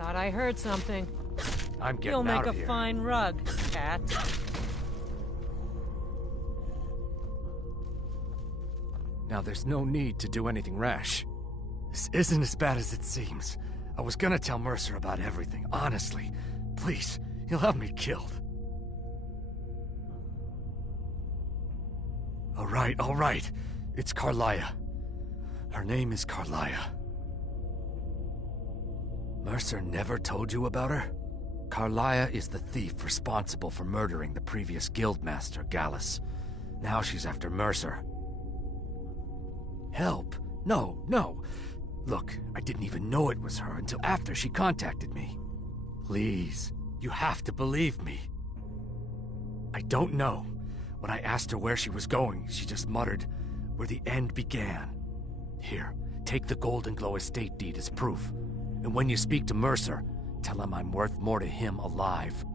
Thought I heard something. I'm getting You'll make out of a here. fine rug, cat. Now there's no need to do anything rash. This isn't as bad as it seems. I was gonna tell Mercer about everything, honestly. Please, he'll have me killed. All right. It's Carlia. Her name is Carlia. Mercer never told you about her? Carlia is the thief responsible for murdering the previous guildmaster, Gallus. Now she's after Mercer. Help? No. Look, I didn't even know it was her until after she contacted me. Please, you have to believe me. I don't know. When I asked her where she was going, she just muttered, "Where the end began." Here, take the Golden Glow estate deed as proof. And when you speak to Mercer, tell him I'm worth more to him alive.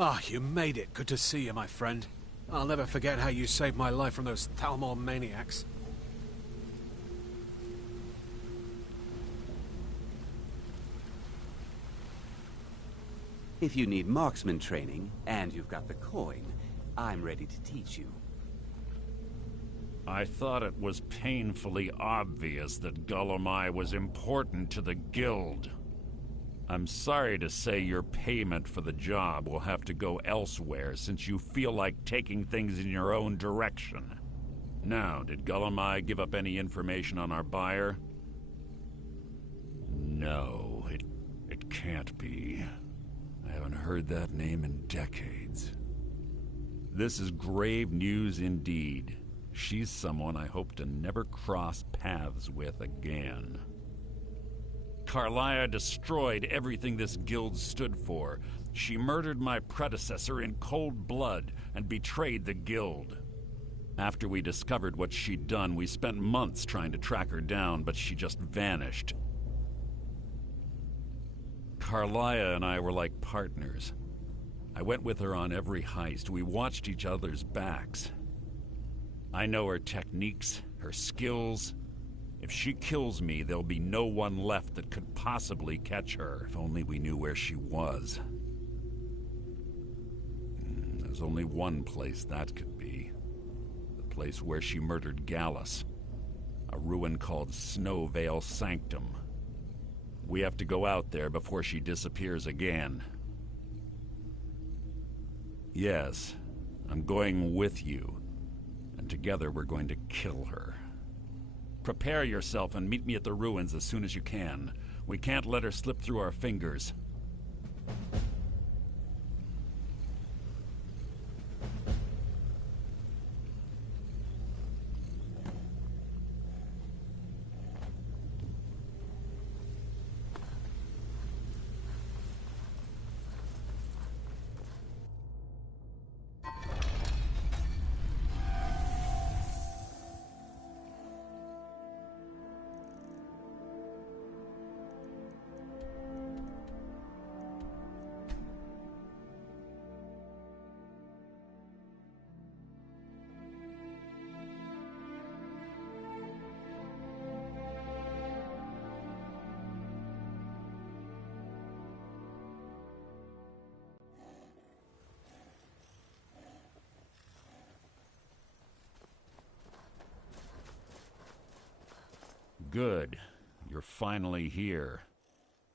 Ah, you made it. Good to see you, my friend. I'll never forget how you saved my life from those Thalmor maniacs. If you need marksman training, and you've got the coin, I'm ready to teach you. I thought it was painfully obvious that Gullumai was important to the Guild. I'm sorry to say your payment for the job will have to go elsewhere since you feel like taking things in your own direction. Now, did Gullumai give up any information on our buyer? No, it can't be. I haven't heard that name in decades. This is grave news indeed. She's someone I hope to never cross paths with again. Carlia destroyed everything this guild stood for. She murdered my predecessor in cold blood and betrayed the guild. After we discovered what she'd done, we spent months trying to track her down, but she just vanished. Carlia and I were like partners. I went with her on every heist. We watched each other's backs. I know her techniques, her skills. If she kills me, there'll be no one left that could possibly catch her. If only we knew where she was. There's only one place that could be. The place where she murdered Gallus. A ruin called Snowvale Sanctum. We have to go out there before she disappears again. Yes, I'm going with you. And together we're going to kill her. Prepare yourself and meet me at the ruins as soon as you can. We can't let her slip through our fingers. Good. You're finally here.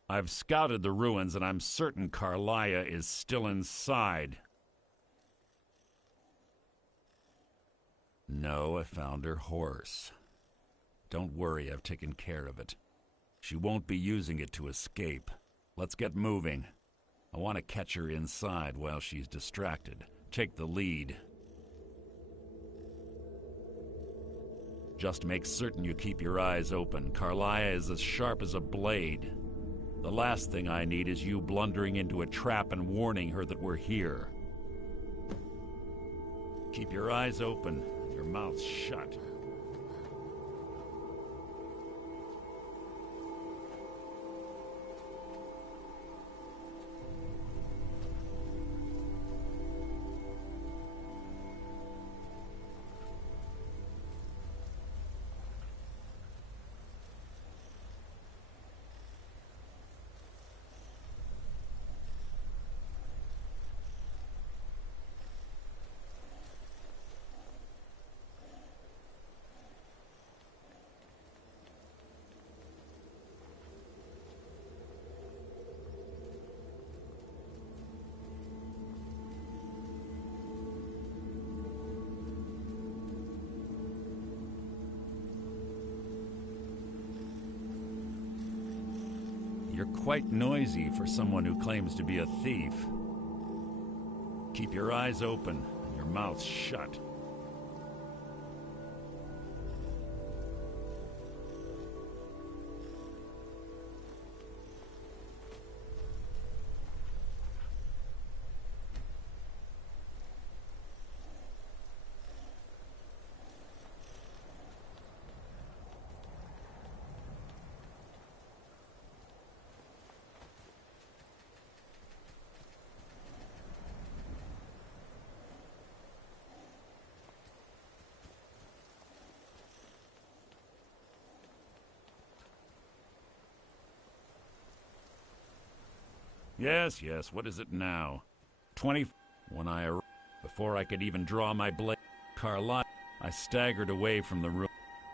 I've scouted the ruins and I'm certain Carlia is still inside. No, I found her horse. Don't worry, I've taken care of it. She won't be using it to escape. Let's get moving. I want to catch her inside while she's distracted. Take the lead. Just make certain you keep your eyes open. Carlia is as sharp as a blade. The last thing I need is you blundering into a trap and warning her that we're here. Keep your eyes open, your mouth shut. You're quite noisy for someone who claims to be a thief. Keep your eyes open and your mouth shut. Yes, what is it now? 20... When I arrived, before I could even draw my blade, Carlia, I staggered away from the room.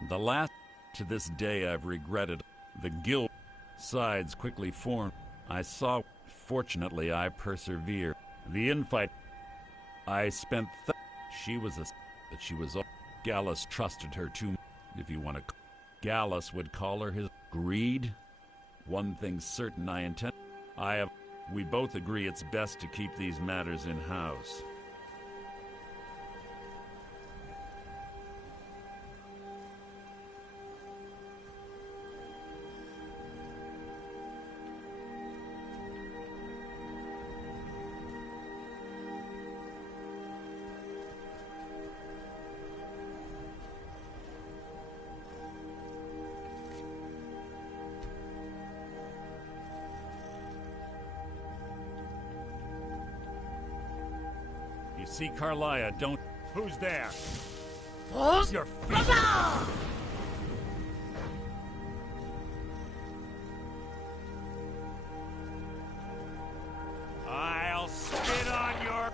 The last... To this day I've regretted. The guild sides quickly formed. I saw... Fortunately, I persevered. The infight... I spent... She was a... But she was... Gallus trusted her too much, if you want to... Gallus would call her his... Greed? One thing's certain, I intend... We both agree it's best to keep these matters in-house. You see Carlia, don't... Who's there? Your feet! I'll spit on your...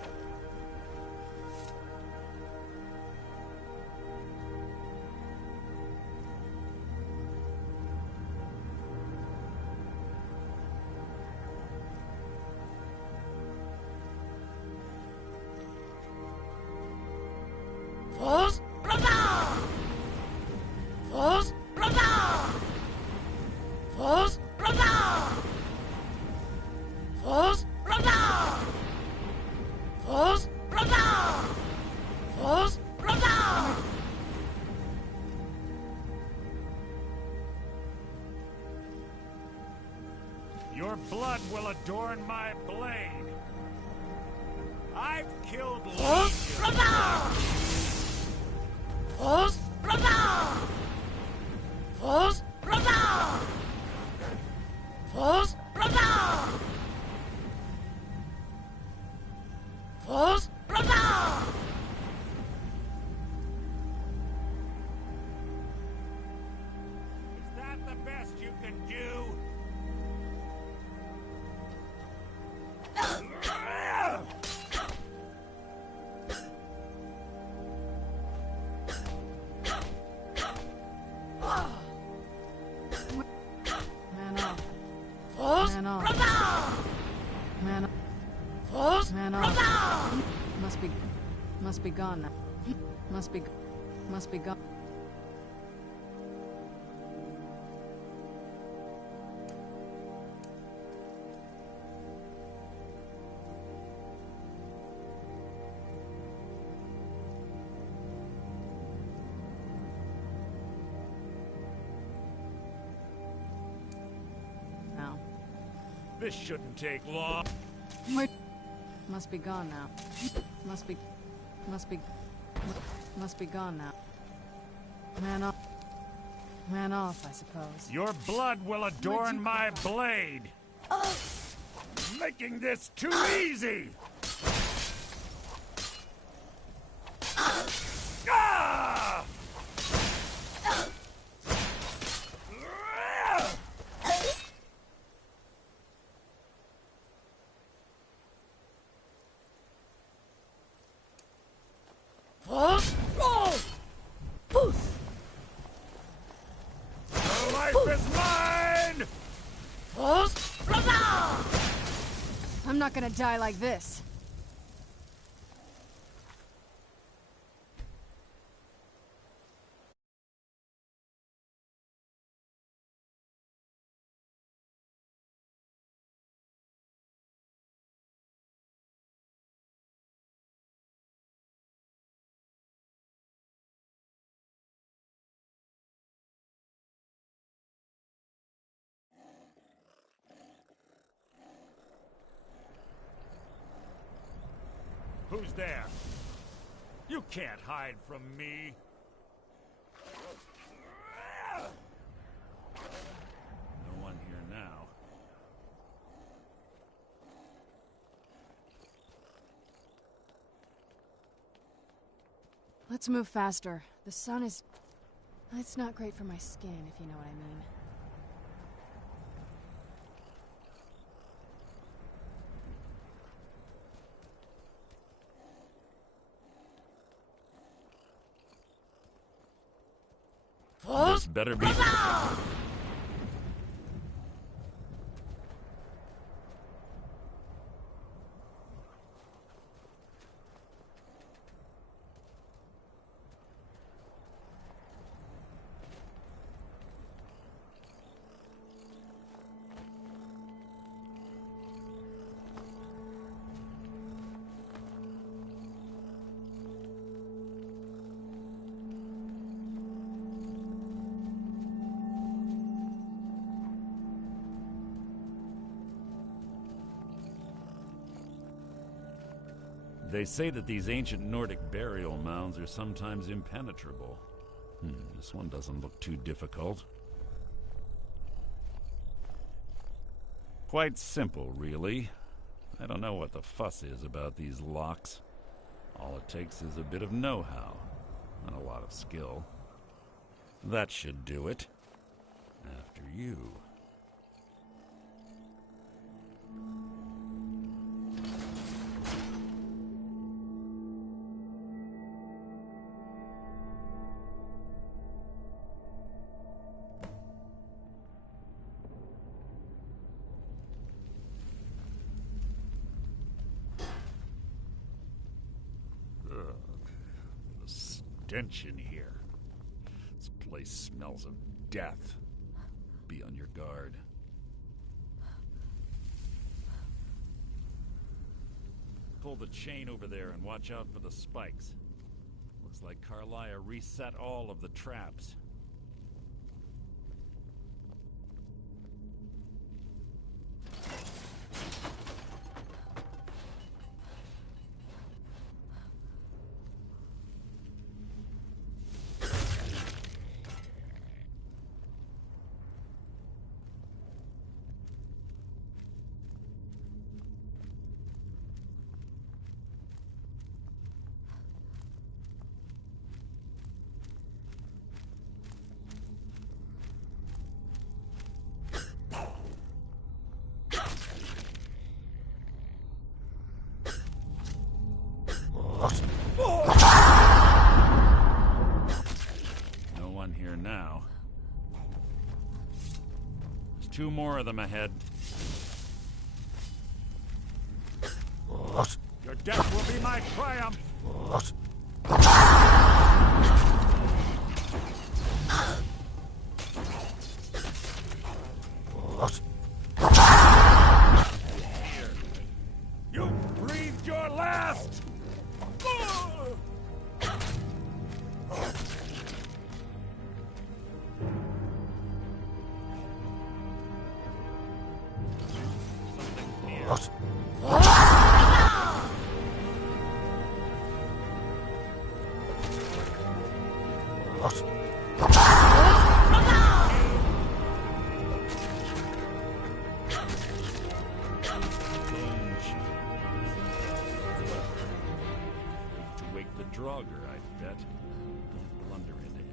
blood will adorn my blade. I've killed legions. Is that the best you can do? Man off. Man off. Man off. Man off. Must be gone now. Must be gone. Now. This shouldn't take long. Must be gone now. Must be gone now. Man off. Man off, I suppose. Your blood will adorn my blade. Making this too easy. Ah! Your life is mine! I'm not gonna die like this. Who's there? You can't hide from me. No one here now. Let's move faster. The sun is... It's not great for my skin, if you know what I mean. This better be... They say that these ancient Nordic burial mounds are sometimes impenetrable. This one doesn't look too difficult. Quite simple, really. I don't know what the fuss is about these locks. All it takes is a bit of know-how and a lot of skill. That should do it. After you. Stench in here. This place smells of death. Be on your guard. Pull the chain over there and watch out for the spikes. Looks like Carlia reset all of the traps. 2 more of them ahead. Your death will be my triumph! Here. You breathed your last! To wake the Draugr, I bet. Don't blunder into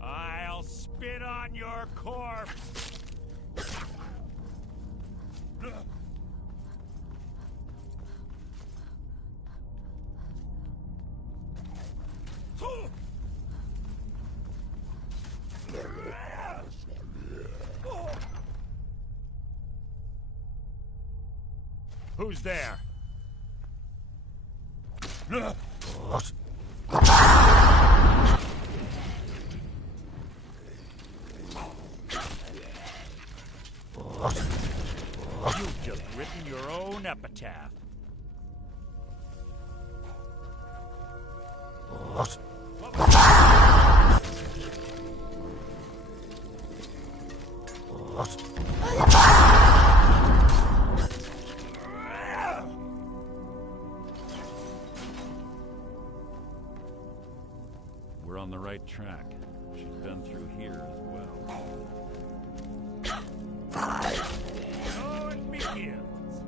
I'll spit on your corpse! Who's there? You've just written your own epitaph. We're on the right track. She's been through here as well. So it begins.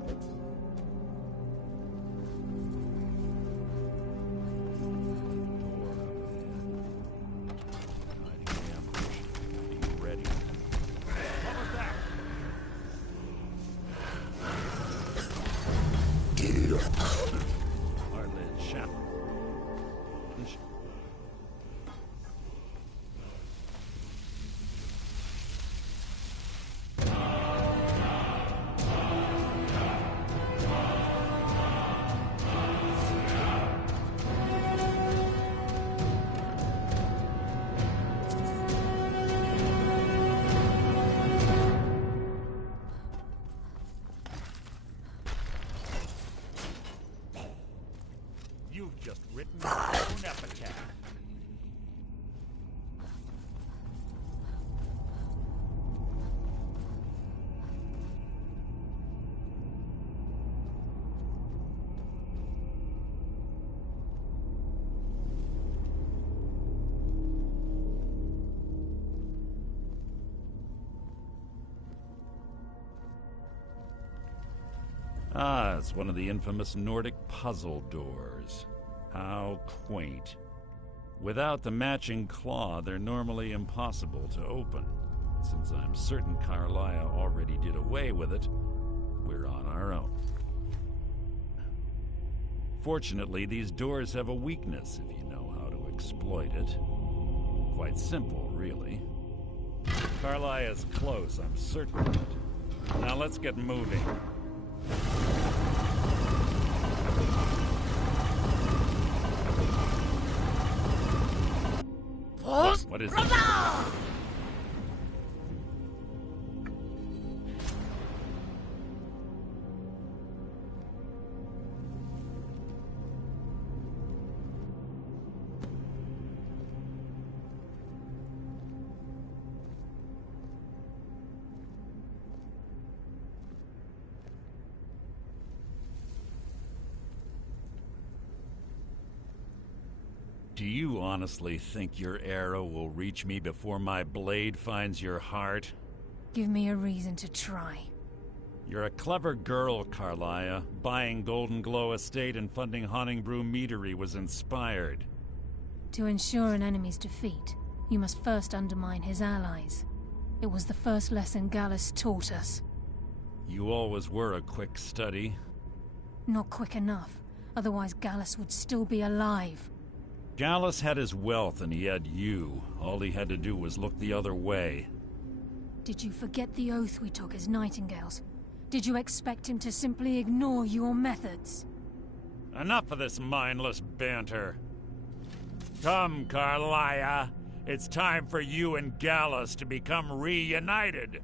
Hiding ambush. Be ready. What was that? Our lid shut. You've just written your own epitaph. Ah, it's one of the infamous Nordic puzzle doors. How quaint. Without the matching claw, they're normally impossible to open. Since I'm certain Carlia already did away with it, we're on our own. Fortunately, these doors have a weakness if you know how to exploit it. Quite simple, really. Carlia is close, I'm certain of it. Now let's get moving. What is it? Do you honestly think your arrow will reach me before my blade finds your heart? Give me a reason to try. You're a clever girl, Carlia. Buying Golden Glow Estate and funding Honningbrew Meadery was inspired. To ensure an enemy's defeat, you must first undermine his allies. It was the first lesson Gallus taught us. You always were a quick study. Not quick enough, otherwise Gallus would still be alive. Gallus had his wealth and he had you. All he had to do was look the other way. Did you forget the oath we took as Nightingales? Did you expect him to simply ignore your methods? Enough of this mindless banter. Come, Carlia. It's time for you and Gallus to become reunited.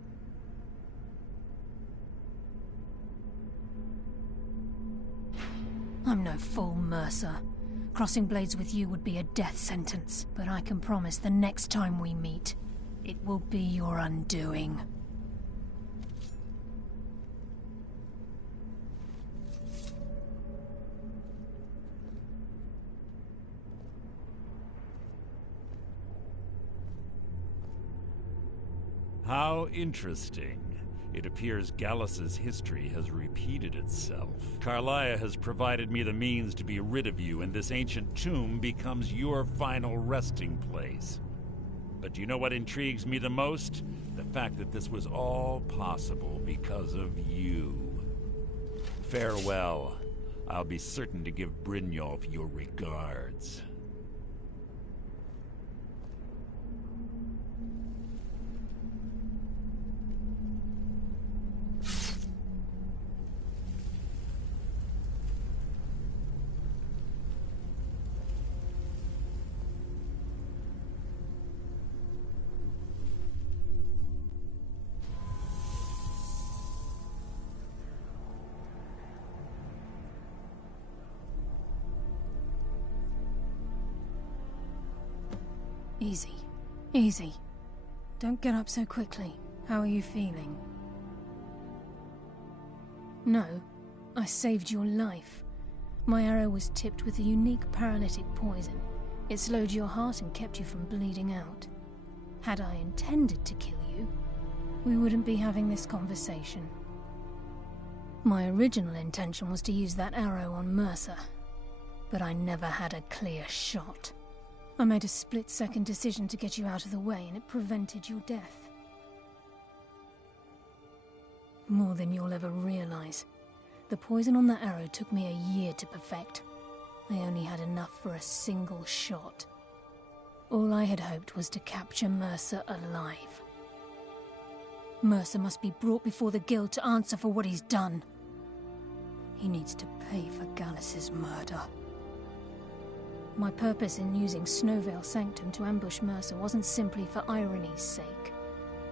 I'm no fool, Mercer. Crossing blades with you would be a death sentence, but I can promise the next time we meet, it will be your undoing. How interesting. It appears Gallus's history has repeated itself. Carlia has provided me the means to be rid of you, and this ancient tomb becomes your final resting place. But you know what intrigues me the most? The fact that this was all possible because of you. Farewell. I'll be certain to give Brynjolf your regards. Easy. Easy. Don't get up so quickly. How are you feeling? No, I saved your life. My arrow was tipped with a unique paralytic poison. It slowed your heart and kept you from bleeding out. Had I intended to kill you, we wouldn't be having this conversation. My original intention was to use that arrow on Mercer, but I never had a clear shot. I made a split-second decision to get you out of the way, and it prevented your death. More than you'll ever realize. The poison on that arrow took me a year to perfect. I only had enough for a single shot. All I had hoped was to capture Mercer alive. Mercer must be brought before the Guild to answer for what he's done. He needs to pay for Gallus's murder. My purpose in using Snowvale Sanctum to ambush Mercer wasn't simply for irony's sake.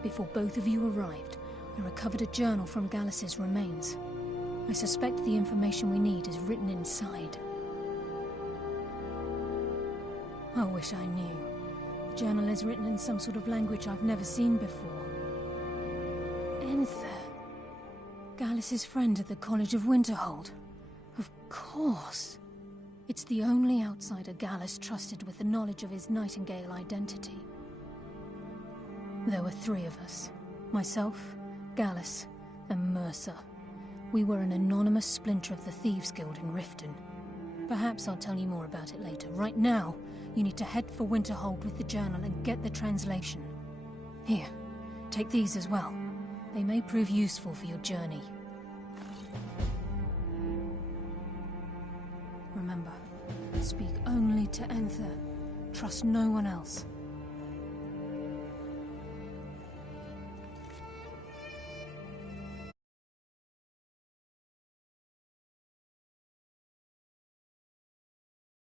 Before both of you arrived, I recovered a journal from Gallus's remains. I suspect the information we need is written inside. I wish I knew. The journal is written in some sort of language I've never seen before. Enther. Gallus's friend at the College of Winterhold. Of course. It's the only outsider Gallus trusted with the knowledge of his Nightingale identity. There were 3 of us. Myself, Gallus, and Mercer. We were an anonymous splinter of the Thieves' Guild in Riften. Perhaps I'll tell you more about it later. Right now, you need to head for Winterhold with the journal and get the translation. Here, take these as well. They may prove useful for your journey. Remember, speak only to Enther. Trust no one else.